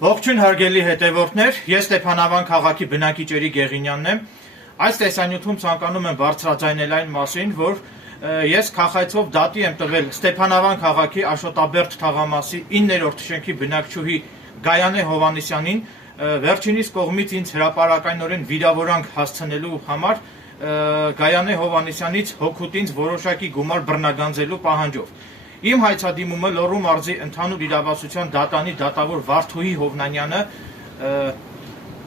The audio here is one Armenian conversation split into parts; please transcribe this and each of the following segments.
Ողջույն հարգելի հետևորդներ, ես Ստեփանավան քաղաքի բնակիչերի Գեղինյանն եմ։ Այս տեսանյութում ցանկանում եմ բարձրաձայնել այն մասին, որ ես քաղաքացիով դատի եմ տվել Ստեփանավան քաղաքի Աշոտաբերդ թաղամասի 9-րդ շենքի բնակչուհի Գայանե Հովհաննիսյանին վերջինիս կողմից ինձ հրապարակայնորեն վիրավորանք հասցնելու համար Գայանե Հովհաննիսյանից հօգուտ ինձ որոշակի գումար բռնագանձելու պահանջով։ Իմ հայցադիմումը Լոռու մարզի ընդհանուր իրավասության դատանի դատավոր Վարդուհի Հովնանյանը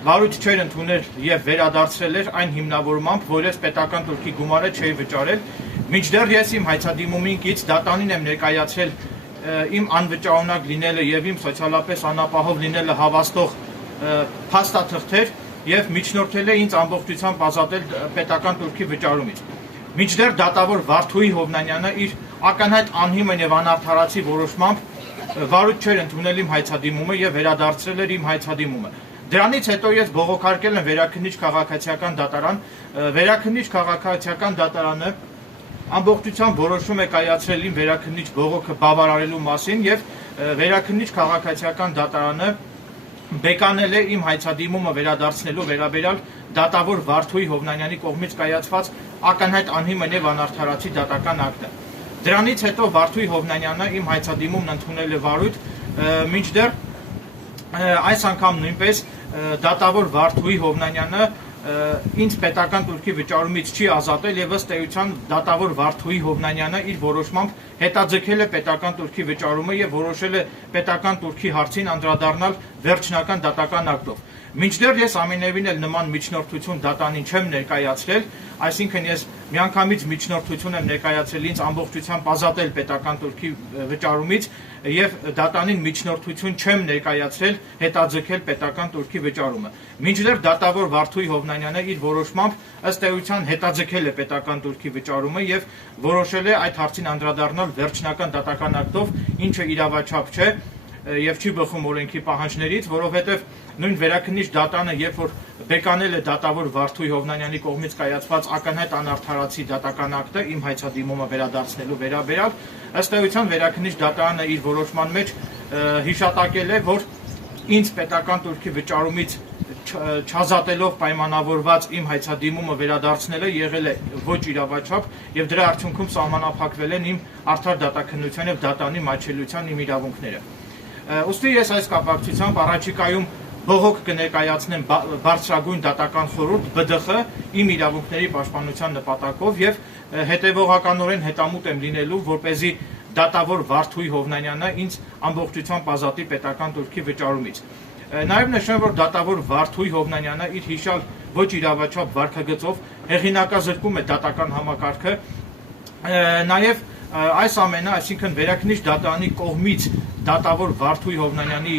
վարույթ չէր ընդունել եւ վերադարձրել էր այն հիմնավորմամբ, որ ես պետական տուրքի գումարը չէի վճարել, մինչդեռ ես իմ հայցադիմումից դատանին եմ ներկայացրել իմ անվճարունակ լինելը եւ իմ սոցիալապես անապահով լինելը հավաստող փաստաթղթեր եւ միջնորդել է ինձ ամբողջությամբ ազատել պետական տուրքի վճարումից։ Մինչդեռ դատավոր Վարդուհի Հովնանյանը իր ակնհայտ անհիմն եւ անարդարացի որոշմամբ վարույթ չէր ընդունել իմ հայցադիմումը եւ վերադարձրել էր իմ հայցադիմումը։ Դրանից հետո ես բողոքարկել եմ Վերաքննիչ քաղաքացիական դատարան, Վերաքննիչ քաղաքացիական դատարանը ամբողջությամբ որոշում է կայացրել իմ Վերաքննիչ բողոքը բավարարելու մասին եւ Վերաքննիչ քաղաքացիական դատարանը բեկանել է իմ հայցադիմումը վերադարձնելու վերաբերյալ դատավոր Վարդուհի Հովնանյանի կողմից կայացված ակնհայտ անհիմն եւ անարդարացի դատական ակտը։ Դրանից հետո Վարդուհի Հովնանյանը իմ հայցադիմումն ընդունել է վարույթ, մինչդեռ այս անգամ նույնպես դատավոր Վարդուհի Հովնանյանը ինձ պետական տուրքի վճարումից չի ազատել եւ ըստ էության դատավոր Վարդուհի Հովնանյանը իր որոշմամբ հետաձգել է պետական տուրքի վճարումը եւ որոշել է պետական տուրքի հարցին անդրադառնալ վերջնական դատական ակտով։ Մինչդեռ ես ամենևին էլ նման միջնորդություն դատանին չեմ ներկայացրել, այսինքն ես միանգամից միջնորդություն եմ ներկայացրել ինձ ամբողջությամբ ազատել պետական տուրքի վճարումից եւ դատանին միջնորդություն չեմ ներկայացրել հետաձգել պետական տուրքի վճարումը։ Մինչդեռ դատավոր Վարդուհի Հովնանյանը իր որոշմամբ ըստ էության հետաձգել է պետական տուրքի վճարումը եւ որոշել է այդ հարցին անդրադառնալ վերջնական դատական ակտով, ինչը իրավաչափ չէ եւ չի բխում օրենքի պահանջներից, որովհետեւ նույն Վերաքննիչ դատանը, երբ որ բեկանել է դատավոր Վարդուհի Հովնանյանի կողմից կայացված ակնհայտ անարդարացի դատական ակտը իմ հայցադիմումը վերադարձնելու վերաբերյալ, ըստ էության Վերաքննիչ դատարանը իր որոշման մեջ հիշատակել է, որ ինձ պետական տուրքի վճարումից չազատելով պայմանավորված իմ հայցադիմումը վերադարձնելը եղել է ոչ իրավաչափ եւ դրա արդյունքում սահմանափակվել են իմ արդար դատաքննության եւ դատանի մատչելիության իմ իրավունքները։ Ուստի ես այս կապակցությամբ առաջիկայում բողոք կներկայացնեմ բարձրագույն դատական խորհուրդ ԲԴԽ իմ իրավունքների պաշտպանության նպատակով եւ հետեւողականորեն հետամուտ եմ լինելու, որպեսզի դատավոր Վարդուհի Հովնանյանը ինձ ամբողջությամբ ազատի պետական տուրքի վճարումից։ Նաեւ նշեմ, որ դատավոր Վարդուհի Հովնանյանը իր հիշալ ոչ իրավաչափ վարքագծով հեղինակազրկում է դատական համակարգը, նաեւ այս ամենը, այսինքն Վերաքննիչ դատարանի կողմից դատավոր Վարդուհի Հովնանյանի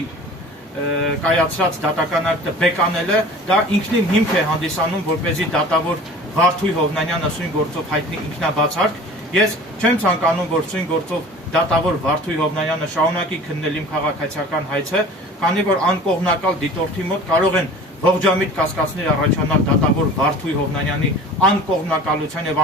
կայացրած դատական ակտը բեկանելը դա ինքնին հիմք է հանդիսանում, որպեսզի դատավոր Վարդուհի Հովնանյանը սույն գործով հայտնի ինքնաբացարկ։ Ես չեմ ցանկանում, որ սույն գործով դատավոր Վարդուհի Հովնանյանը շարունակի քննել իմ քաղաքացիական հայցը, քանի որ անկողմնակալ դիտորդի մոտ կարող են ողջամիտ կասկածներ առաջանալ դատավոր Վարդուհի Հովնանյանի անկողմնակալության եւ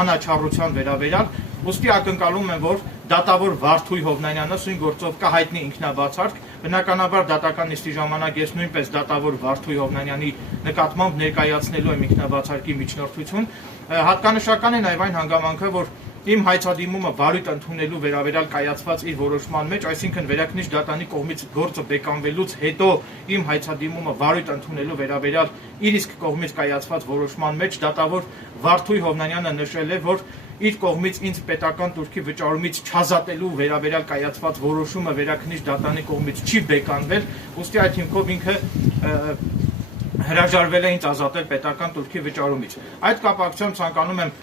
անաչառության վերաբերյալ, ուստի ակնկալում եմ, որ դատավոր Վարդուհի Հովնանյանը սույն գործով կհայտնի ինքնաբացարկ, բնականաբար դատական նիստի ժամանակ ես նույնպես դատավոր Վարդուհի Հովնանյանի նկատմամբ ներկայացնելու եմ ինքնաբացարկի միջնորդություն։ Հատկանշական է նաեւ այն հանգամանքը, որ իմ հայցադիմումը վարույթ ընդունելու վերաբերյալ կայացված իր որոշման մեջ, այսինքն Վերաքննիչ դատարանի կողմից գործը բեկանվելուց հետո իմ հայցադիմումը վարույթ ընդունելու վերաբերյալ իր իսկ կողմից կայացված որոշման մեջ դատավոր Վարդուհի Հովնանյանը նշել է, որ իր կողմից ինձ պետական տուրքի վճարումից չազատելու վերաբերյալ կայացված որոշումը Վերաքննիչ դատարանի կողմից չի բեկանվել, ուստի այդ հիմքով ինքը հրաժարվել է ինձ ազատել պետական տուրքի վճարումից։ Այդ կապակցությամբ ցանկանում եմ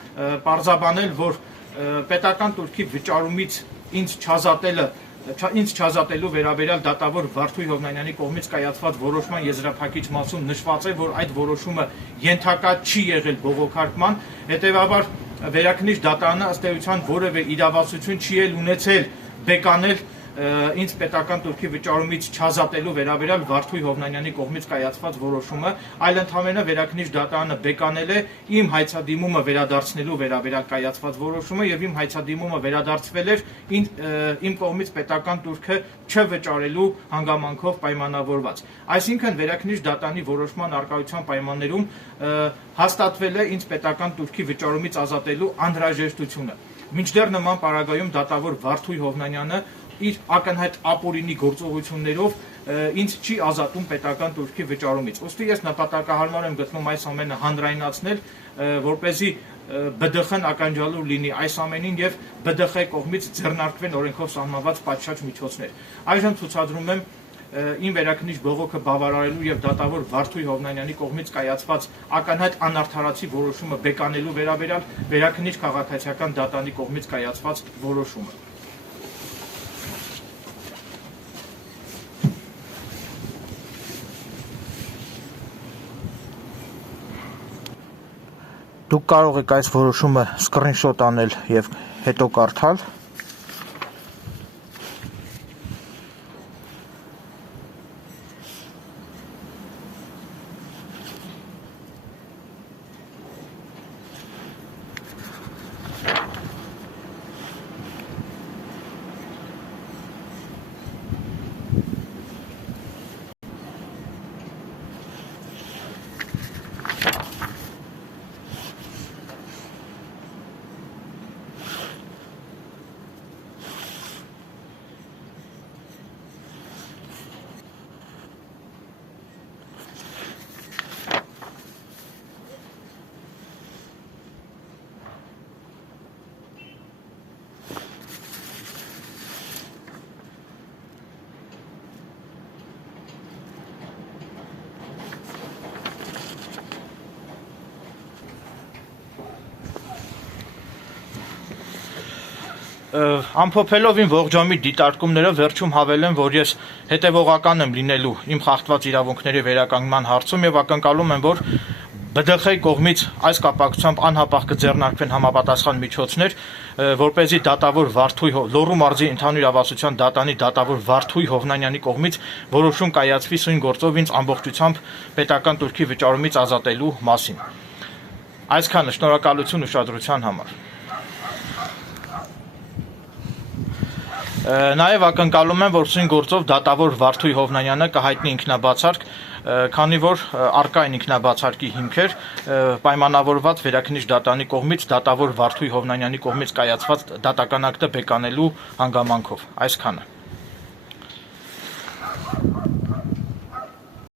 պարզաբանել, որ պետական տուրքի վճարումից ինձ չազատելու վերաբերյալ դատավոր Վարդուհի Հովնանյանի կողմից կայացված որոշման եզրափակիչ մասում նշված է, որ այդ որոշումը ենթակա չի եղել բողոքարկման, հետեւաբար Վերաքննիչ դատարանը ըստ էության որևէ իրավասություն չի էլ ունեցել բեկանել ինձ պետական турքի վճարումից չազատելու վերաբերյալ Վարդուհի Հովնանյանի կողմից կայացված որոշումը, այլ ընդհանրապես Վերաքննիչ դատարանը բեկանել է իմ հայցադիմումը վերադարձնելու վերաբերյալ կայացված որոշումը եւ իմ հայցադիմումը վերադարձվել էր իմ կողմից պետական турքը չվճարելու հանգամանքով պայմանավորված։ Այսինքն Վերաքննիչ դատարանի որոշման արկայության պայմաններում հաստատվել է ինձ պետական турքի վճարումից ազատելու անհրաժեշտությունը։ Մինչդեռ նման պարագայում դատավոր Վարդուհի Հովնանյանը իր ակնհայտ ապօրինի գործողություններով ինձ չի ազատում պետական турքի վճարումից։ Ուստի ես նպատակահարմար եմ գտնում այս ամենը հանրայնացնել, որպեսզի ԲԴԽ-ն ականջալուր լինի այս ամենին եւ ԲԴԽ-ի կողմից ձեռնարկվեն օրենքով սահմանված պատշաճ միջոցներ։ Այժմ ցուցադրում եմ իմ վերաքննիչ բողոքը բավարարելու եւ դատավոր Վարդուհի Հովնանյանի կողմից կայացված ակնհայտ անարդարացի որոշումը բեկանելու վերաբերյալ Վերաքննիչ քաղաքացիական դատարանի կողմից կայացված որոշումը։ Դուք կարող եք այս որոշումը սկրինշոտ անել եւ հետո կարդալ։ Ամփոփելով իմ ողջամիտ դիտարկումները վերջում հավելեմ, որ ես հետևողական եմ լինելու իմ խախտված իրավունքների վերականգնման հարցում եւ ակնկալում եմ, որ ԲԴԽ-ի կողմից այս կապակցությամբ անհապաղ կձեռնարկվեն համապատասխան միջոցներ, որպեսզի դատավոր Լոռու մարզի ընդհանուր իրավասության դատարանի դատավոր Վարդուհի Հովնանյանի կողմից որոշում կայացվի սույն գործով ինձ ամբողջությամբ պետական турքի վճարումից ազատելու մասին։ Այսքանը, շնորհակալություն ուշադրության համար։ Նաև ակնկալում եմ, որ սույն գործով դատավոր Վարդուհի Հովնանյանը կհայտնի ինքնաբացարկ, քանի որ առկա են ինքնաբացարկի հիմքեր պայմանավորված Վերաքննիչ դատարանի կողմից դատավոր Վարդուհի Հովնանյանի կողմից կայացված դատական ակտը բեկանելու հանգամանքով։ Այսքանը։